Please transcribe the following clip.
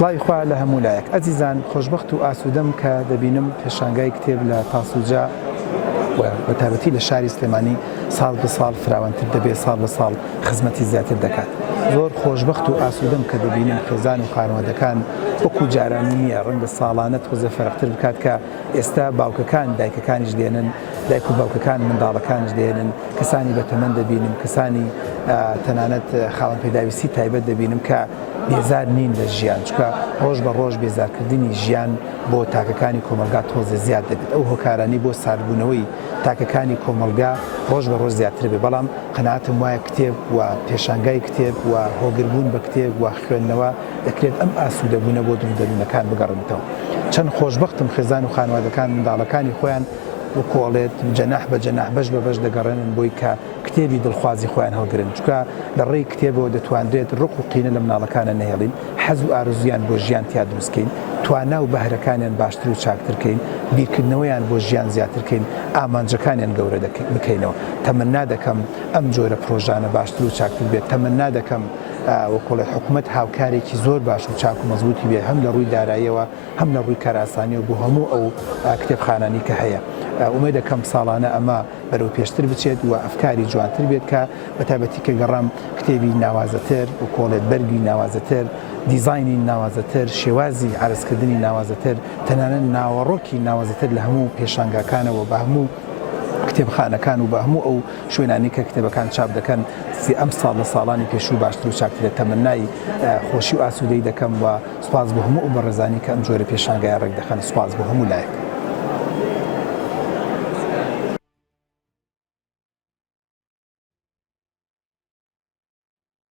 سڵاوی خوا لە هەموو لایەک ئەزیزان خۆشببخت و ئاسوودەم کە دەبینم پێشانگای کتێب لە تاسوجا بە تایبەتی لە شاری سلێمانی ساڵ بە ساڵ فراوانتر دەبێت ساڵ بە ساڵ خزمەتی زیاتر دەکات. زۆر خۆشببخت و ئاسوودەم کە دەبینم خێزان و خانوادەکان وەکو جارانی نییە ڕەنگە ساڵانە تۆزە فەرقتر بکات کە ئێستا باوکەکان دایکەکانیش دێنن دایک و باوکەکان منداڵەکانش دێنن کەسانی بەتەمەند دەبینم کەسانی تەنانەت خاوەن پێداویستی تایبەت دەبینم کە بێزار نین لە ژیان چکە ڕۆژ بە ڕۆژ بێزارکردنی ژیان بۆ تاکەکانی کۆمەلگا تۆزە زیاد دەبێت ئەو هۆکارانی بۆ ساردبوونەوەی تاکەکانی کۆمەلگا ڕۆژ بە ڕۆژ زیاتر بێ بەڵام قەناعەتم وایە کتێب و پێشانگای کتێب و هۆگربوون بە کتێب و خوێندنەوە دەکرێت ئەم ئاسوودەبوونە بۆ دروودەبوونەکان بگەڕێنەوە. چەند خۆشببختم خێزان و خانوادەکان منداڵەکانی خۆیان و کۆڵێت جەناح بە جەناح بەش بە بەش دەگەڕێنن بۆی کە کتێبی دڵخوازی خۆیان هەڵگرن چکە لە ڕێی کتێبەوە دەتوانرێت ڕق و قینە لە مناڵەکانە نەهێڵین حەز و ئارزویان بۆ ژیان تیا دروستکەین توانا و بەهرەکانیان باشتر و چاکترکەین بیرکردنەوەیان بۆ ژیان زیاترکەین ئامانجەکانیان گەورە بکەینەوە. تەمەنا دەکەم ئەم جۆرە پرۆژانە باشتر و چاکتر بێت تەمەنا دەکەم وەکۆڵێ حکوومەت هاوکارێکی زۆر باش و چاک و مەزبوطی بێ هەم لە ڕووی داراییەوە هەم لە ڕووی کاراسانیەوە بۆ هەموو ئەو کتێبخانانی کە هەیە. ئومێ دەکەم ساڵانە ئەمە بەرەو پێشتر بچێت و ئەفکاری جوانتر بێت کە بە تایبەتی کە گەڕام کتێبی ناوازەتر و کۆڵێت بەرگی ناوازەتر دیزایانی ناوازەتر شێوازی عرزکردنی ناوازەتر تەنانەت ناوەڕۆکی ناوازەتر لە هەموو پێشانگاکانەوە بە هەموو کتێبخانەکان و بە هەموو ئەو شوێنانی کە کتێبەکان چاپ دەکەن ئەم ساڵ لە ساڵانی پێشوو باشتر و چاکترێت تەمەنای خۆشی و ئاسوودەی دەکەم و سوپاس بۆ هەموو بەڕێزانی کە ئەم جۆرە پێشانگای ڕێک دەخەن سوپاس بۆ هەموو لایەک.